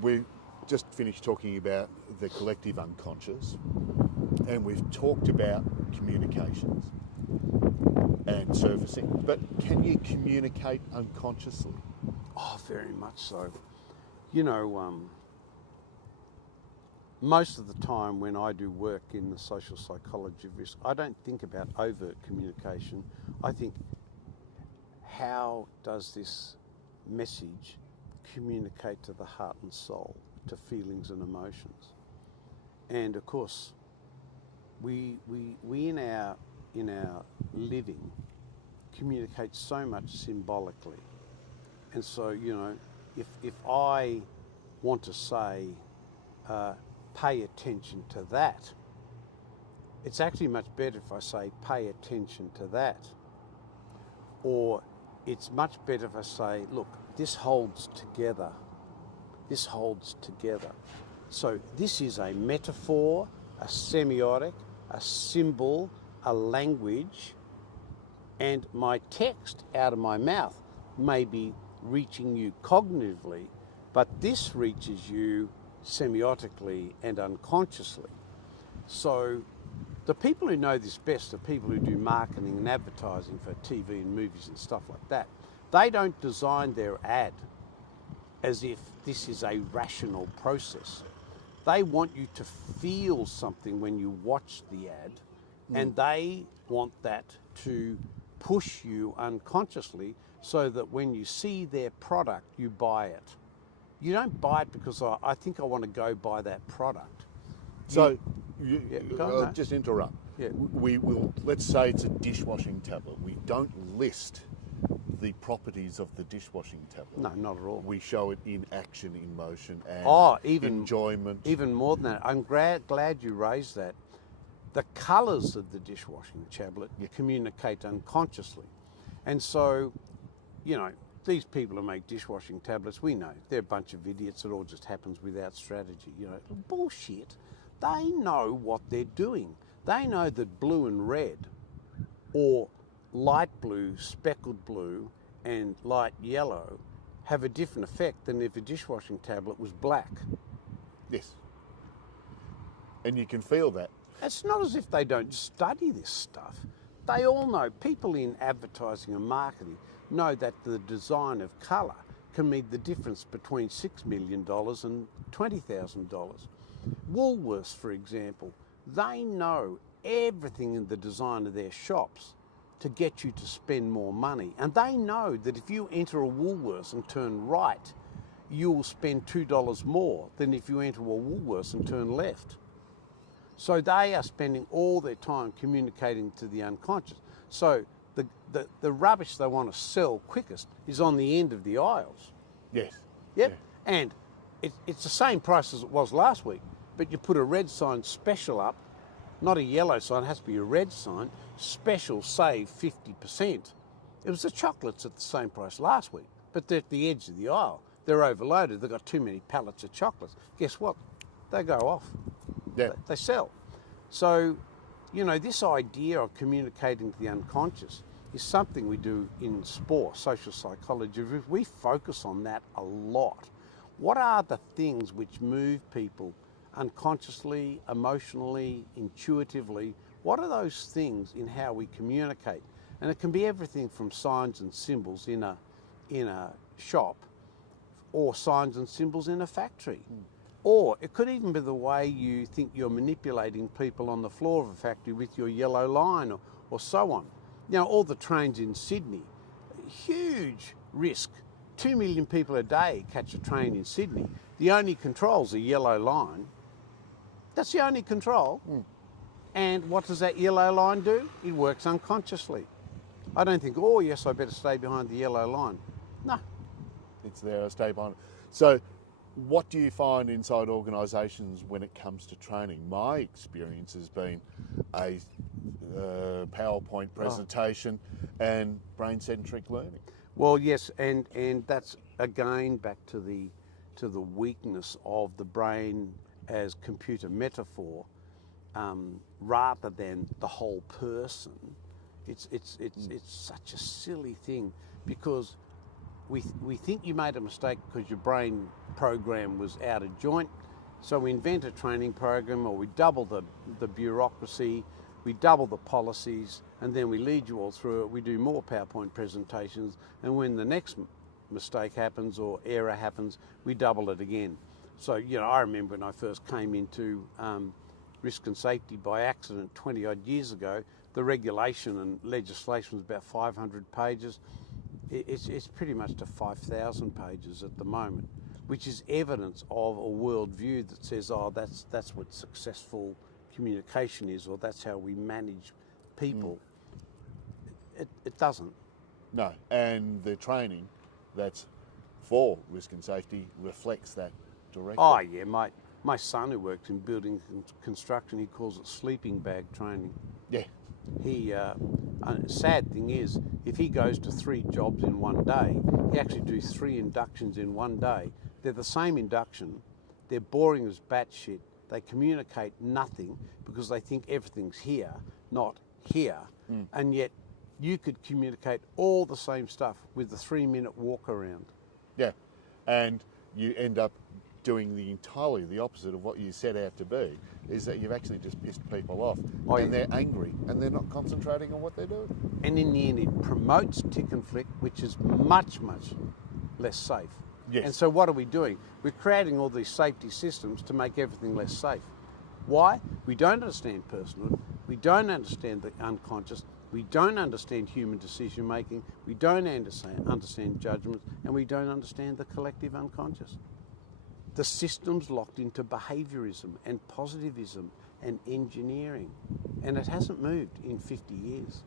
We just finished talking about the collective unconscious, and we've talked about communications and surfacing. But can you communicate unconsciously? Oh, very much so. You know, most of the time when I do work in the social psychology of risk, I don't think about overt communication. I think, how does this message communicate to the heart and soul, to feelings and emotions? And of course, we in our living communicate so much symbolically. And so, you know, if I want to say, pay attention to that, it's actually much better if I say, pay attention to that. Or it's much better if I say, look, this holds together. This holds together. So this is a metaphor, a semiotic, a symbol, a language, and my text out of my mouth may be reaching you cognitively, but this reaches you semiotically and unconsciously. So the people who know this best are people who do marketing and advertising for TV and movies and stuff like that. They don't design their ad as if this is a rational process. They want you to feel something when you watch the ad, and they want that to push you unconsciously so that when you see their product, you buy it. You don't buy it because I think I want to go buy that product. So, I'll just interrupt. Yeah. We will, let's say it's a dishwashing tablet. We don't list the properties of the dishwashing tablet. No, not at all. We show it in action, in motion, and enjoyment. Even more than that. I'm glad you raised that. The colours of the dishwashing tablet communicate unconsciously. And so, you know, these people who make dishwashing tablets, we know they're a bunch of idiots. It all just happens without strategy. You know, bullshit. They know what they're doing. They know that blue and red, or light blue, speckled blue, and light yellow have a different effect than if a dishwashing tablet was black. Yes. And you can feel that. It's not as if they don't study this stuff. They all know. People in advertising and marketing know that the design of colour can mean the difference between $6 million and $20,000. Woolworths, for example, they know everything in the design of their shops to get you to spend more money. And they know that if you enter a Woolworths and turn right, you'll spend $2 more than if you enter a Woolworths and turn left. So they are spending all their time communicating to the unconscious. So the rubbish they want to sell quickest is on the end of the aisles. Yes. Yep. Yeah. And it's the same price as it was last week, but you put a red sign, special, up, not a yellow sign, it has to be a red sign, special, save 50%. It was the chocolates at the same price last week, but they're at the edge of the aisle. They're overloaded, they've got too many pallets of chocolates. Guess what? They go off. Yeah. They sell. So, you know, this idea of communicating to the unconscious is something we do in sport, social psychology. We focus on that a lot. What are the things which move people unconsciously, emotionally, intuitively? What are those things in how we communicate? And it can be everything from signs and symbols in a shop, or signs and symbols in a factory. Or it could even be the way you think you're manipulating people on the floor of a factory with your yellow line, or so on. You know, all the trains in Sydney, huge risk. 2 million people a day catch a train in Sydney. The only control's a yellow line. That's the only control. And what does that yellow line do? It works unconsciously. I don't think, oh yes, I better stay behind the yellow line. No. It's there, I stay behind it. So what do you find inside organisations when it comes to training? My experience has been a PowerPoint presentation and brain-centric learning. Well, yes, and that's again back to the weakness of the brain as computer metaphor, rather than the whole person. It's such a silly thing, because we think you made a mistake because your brain program was out of joint. So we invent a training program, or we double the bureaucracy, we double the policies, and then we lead you all through it. We do more PowerPoint presentations, and when the next mistake happens or error happens, we double it again. So, I remember when I first came into risk and safety by accident 20 odd years ago, the regulation and legislation was about 500 pages. It's pretty much to 5,000 pages at the moment, which is evidence of a worldview that says, that's what successful communication is, or that's how we manage people. It doesn't. No, and the training that's for risk and safety reflects that directly. Oh yeah, my son who works in building construction, he calls it sleeping bag training. Yeah. He, sad thing is, if he goes to 3 jobs in one day, he actually do 3 inductions in one day. They're the same induction, they're boring as batshit, they communicate nothing because they think everything's here, not here, and yet you could communicate all the same stuff with the 3-minute walk around. Yeah, and you end up doing entirely the opposite of what you set out to be, is that you've actually just pissed people off, and they're angry and they're not concentrating on what they're doing. And in the end, it promotes tick and flick, which is much, much less safe. Yes. And so what are we doing? We're creating all these safety systems to make everything less safe. Why? We don't understand personhood, we don't understand the unconscious, we don't understand human decision making, we don't understand judgments, and we don't understand the collective unconscious. The system's locked into behaviourism and positivism and engineering, and it hasn't moved in 50 years.